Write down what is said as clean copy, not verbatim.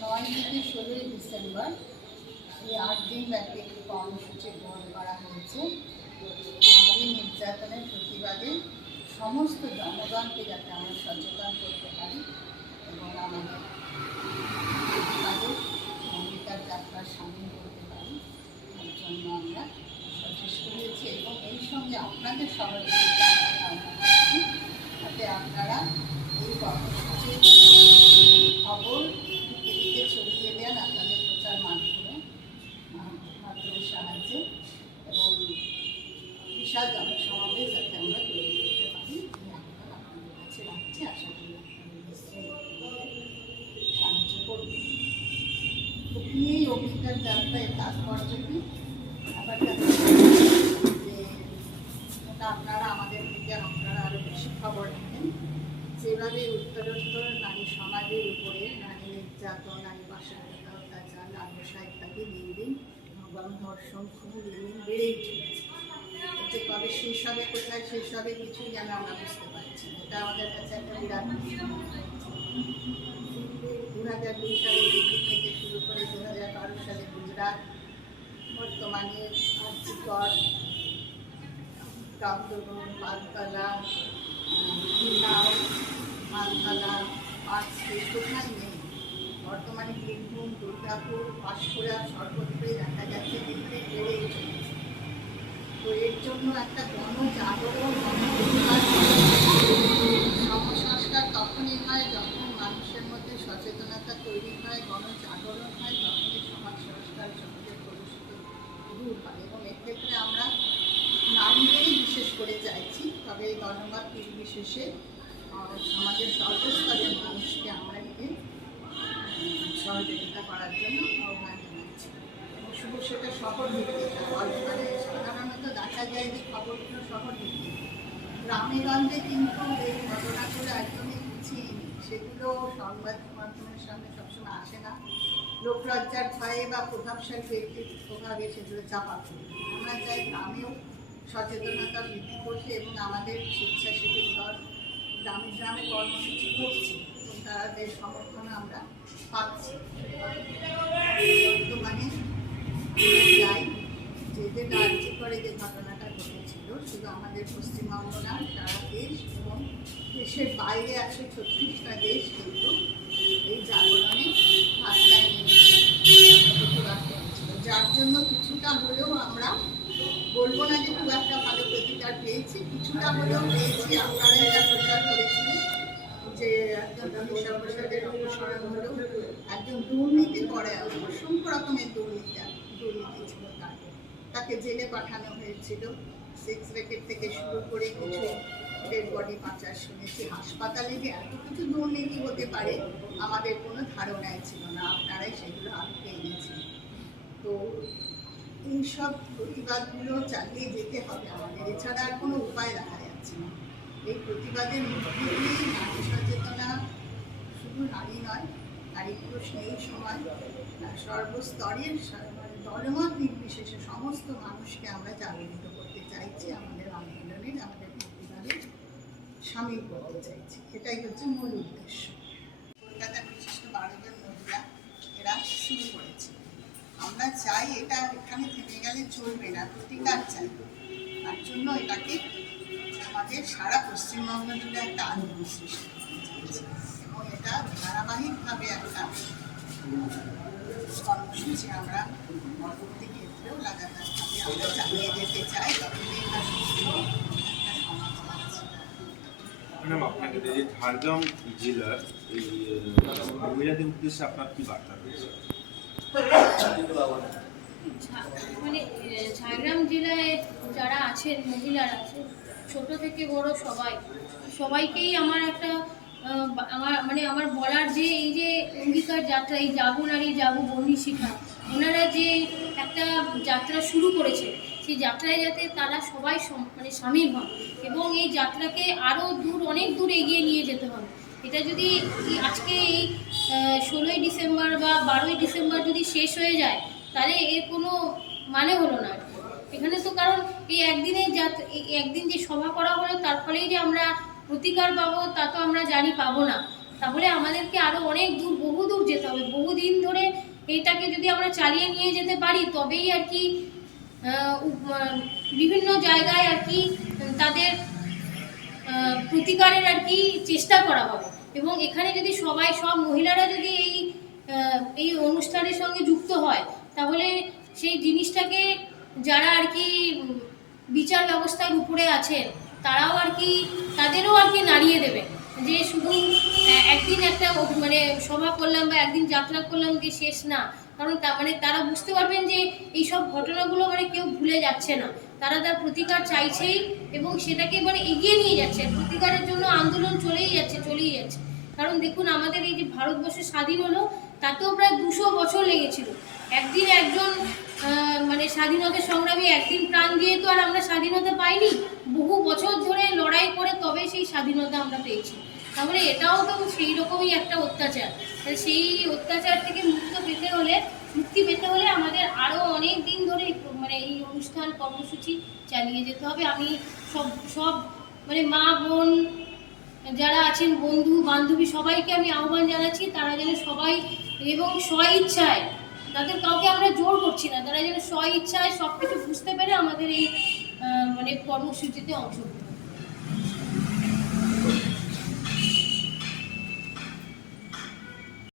9 থেকে 16 ডিসেম্বর এই 8 দিন ব্যাপী একটি কর্মসূচি গ্রহণ করা হয়েছে। নারী নির্যাতনের প্রতিবাদে সমস্ত জনগণকে যাতে আমরা সচেতন করতে পারি এবং আমাদের প্রতিবাদে অঙ্গীকার যাত্রার সামিল করতে পারি, তার জন্য আমরা সচেষ্ট হয়েছি এবং এই সঙ্গে আপনাদের সহযোগিতা আমরা কামনা করছি, যাতে আপনারা এই কর্মসূচির খবর দিকে দিকে ছড়িয়ে দেন আপনাদের প্রচার মাধ্যমের সাহায্যে এবং বিশাল জনসমাবেশ যাতে আমরা তৈরি করতে পারি। আপনাদের কাছে রাখছি, আশা করি সাহায্য করবেন। তো কি এই অঙ্গীকার যাত্রায় তাৎপর্য কি? ব্যাপারটা যে এটা আপনারা আমাদের থেকে আপনারা আরও বেশি খবর রাখেন। যেভাবে উত্তরোত্তর নারী সমাজের উপরে নারী নির্যাতন, নারী বাসায়িক অত্যাচার, লালসা ইত্যাদি দিন দিন গণধর্ষণ খুব দিন দিন বেড়েই চলেছে। এতে কবে শেষ হবে, কোথায় শেষ হবে কিছুই যেন আমরা বুঝতে পারছি না। এটা আমাদের কাছে একটা বিরাট 2002 সালে দিল্লি থেকে শুরু করে 2012 সালে গুজরাট, বর্তমানে আর্জিকর, কামদুগুন, পানতলা, মানতলা, পাঁচটি কোথায় নেই। বর্তমানে বীরভূম, দুর্গাপুর, পাঁশকুড়া সর্বত্রই দেখা যাচ্ছে দিল্লি বেড়েই চলেছে। তো এর জন্য একটা গণজাগরণ, সংস্কার তখনই হয় যখন মানুষের মধ্যে সচেতনতা তৈরি হয়, গণজাগরণ হয়, তখনই সমাজ সংস্কার সমাজের কলুষিত দূর হয়। এবং এক্ষেত্রে আমরা নারীদেরই বিশেষ করে চাইছি, তবে গণমত নির্বিশেষে সমাজের সর্বস্তরের মানুষকে আমরা একে সহযোগিতা করার জন্য আহ্বান জানাচ্ছি। শুধু সেটা শহর ভিত্তিক, মানে সাধারণত দেখা যায় যে খবরগুলো শহর ভিত্তিক, গ্রামে গঞ্জে কিন্তু এই ঘটনাগুলো একদমই পিছিয়ে নেই। সেগুলো সংবাদ মাধ্যমের সামনে সবসময় আসে না, লোকলজ্জার ভয়ে বা প্রভাবশালী ব্যক্তির প্রভাবে সেগুলো চাপা পড়ে। আমরা চাই গ্রামেও সচেতনতা বৃদ্ধি করতে এবং আমাদের স্বেচ্ছাসেবী দল গ্রামে গ্রামে কর্মসূচি করছে এবং তাদের সমর্থন আমরা পাচ্ছি। বর্তমানে চাই যে রাজ্য করে যে ঘটনাটা ঘটেছিল শুধু আমাদের পশ্চিমবঙ্গ না, সারা দেশ এবং দেশের বাইরে 136টা দেশ কিন্তু এই জাগরণে রাস্তায় প্রতিবাদ করেছিল, যার জন্য কিছুটা হলেও আমরা বলবো না যে খুব একটা ভালো প্রতিকার পেয়েছি, কিছুটা হলেও পেয়েছি। আপনারা যা প্রচার করেছিলেন যে একজন মনীষা প্রসাদের অপসারণ হলেও একজন দুর্নীতি করে, অসংখ্য রকমের দুর্নীতি ছিল, তাকে জেলে পাঠানো হয়েছিল, সেক্স র্যাকেট থেকে শুরু করে কিছু ডেড বডি পাচার শুনেছি। হাসপাতালে যে এত কিছু দুর্নীতি হতে পারে আমাদের কোনো ধারণাই ছিল না, আপনারাই সেগুলো আটকে এনেছিলেন। তো এইসব প্রতিবাদগুলো চালিয়ে যেতে হবে আমাদের, এছাড়া আর কোনো উপায় দেখা যাচ্ছে না। এই প্রতিবাদের মধ্যে দিয়েই নারী সচেতনা, শুধু নারী নয়, নারী পুরুষ নেই সময়, সর্বস্তরের দলমত নির্বিশেষে সমস্ত মানুষকে আমরা জাগরিত করতে চাইছি, আমাদের আন্দোলনের, আমাদের প্রতিবাদে সামিল করতে চাইছি। এটাই হচ্ছে মূল উদ্দেশ্য। কলকাতার বিশিষ্ট 12 জন মহিলা এরা শুরু করেছে। আমরা চাই এটা এখানে থেমে গেলে চলবে না, প্রতিকার চাই। তার জন্য এটাকে আমাদের সারা পশ্চিমবঙ্গ জুড়ে একটা আন্দোলন সৃষ্টি করতে চাইছি এবং এটা ধারাবাহিকভাবে একটা কর্মসূচি আমরা পরবর্তী ক্ষেত্রেও লাগাতারভাবে আমরা চালিয়ে যেতে চাই, তখনই না সুস্থ একটা সমাজ আছে। ম্যাডাম, আপনাকে যে ঝাড়গ্রাম জেলার এই মহিলাদের উদ্দেশ্যে আপনার কি বার্তা রয়েছে? মানে ঝাড়গ্রাম জেলায় যারা আছেন, মহিলারা আছেন, ছোট থেকে বড় সবাইকেই আমার একটা আমার বলার যে এই যে অঙ্গীকার যাত্রা, এই যাবো নারী যাবো বর্ণী শিখা, ওনারা যে একটা যাত্রা শুরু করেছে, সেই যাত্রায় যাতে তারা সবাই সামিল হন এবং এই যাত্রাকে আরও অনেক দূর এগিয়ে নিয়ে যেতে হবে। এটা যদি আজকে এই 16ই ডিসেম্বর বা 12ই ডিসেম্বর যদি শেষ হয়ে যায়, তাহলে এর কোনো মানে হলো না এখানে। তো কারণ এই একদিন যে সভা করা হলো, তার ফলেই যে আমরা প্রতিকার পাবো তা তো আমরা জানি পাবো না। তাহলে আমাদেরকে আরও অনেক দূর, বহু দূর যেতে হবে। বহুদিন ধরে এটাকে যদি আমরা চালিয়ে নিয়ে যেতে পারি তবেই আর কি বিভিন্ন জায়গায় আর কি তাদের প্রতিকারের আর কি চেষ্টা করা হবে। এবং এখানে যদি সব মহিলারা যদি এই অনুষ্ঠানের সঙ্গে যুক্ত হয় তাহলে সেই জিনিসটাকে যারা আর কি বিচার ব্যবস্থার উপরে আছেন তারাও আর কি তাদেরও আর কি নাড়িয়ে দেবে, যে শুধু একদিন একটা মানে সভা করলাম বা একদিন যাত্রা করলাম যে শেষ না। কারণ তারা বুঝতে পারবেন যে এই সব ঘটনাগুলো মানে কেউ ভুলে যাচ্ছে না, তারা তার প্রতিকার চাইছেই এবং সেটাকে মানে এগিয়ে নিয়ে যাচ্ছে। প্রতিকারের জন্য আন্দোলন চলেই যাচ্ছে। কারণ দেখুন, আমাদের এই যে ভারতবর্ষ স্বাধীন হলো তাতেও প্রায় 200 বছর লেগেছিল। একদিন একজন মানে স্বাধীনতা সংগ্রামী একদিন প্রাণ দিয়ে তো আর আমরা স্বাধীনতা পাইনি, বহু বছর ধরে লড়াই করে তবে সেই স্বাধীনতা আমরা পেয়েছি। তাহলে এটাও তো সেই রকমই একটা অত্যাচার। সেই অত্যাচার থেকে মুক্তি পেতে হলে আমাদের আরও অনেক দিন ধরে মানে এই অনুষ্ঠান কর্মসূচি চালিয়ে যেতে হবে। আমি সব মানে মা বোন যারা আছেন, বন্ধু বান্ধবী, সবাইকে আমি আহ্বান জানাচ্ছি তারা যেন সবাই এবং স্বইচ্ছায়, তাদের কাউকে আমরা জোর করছি না, তারা যেন স্বইচ্ছায় সব কিছু বুঝতে পেরে আমাদের এই মানে কর্মসূচিতে অংশগ্রহণ।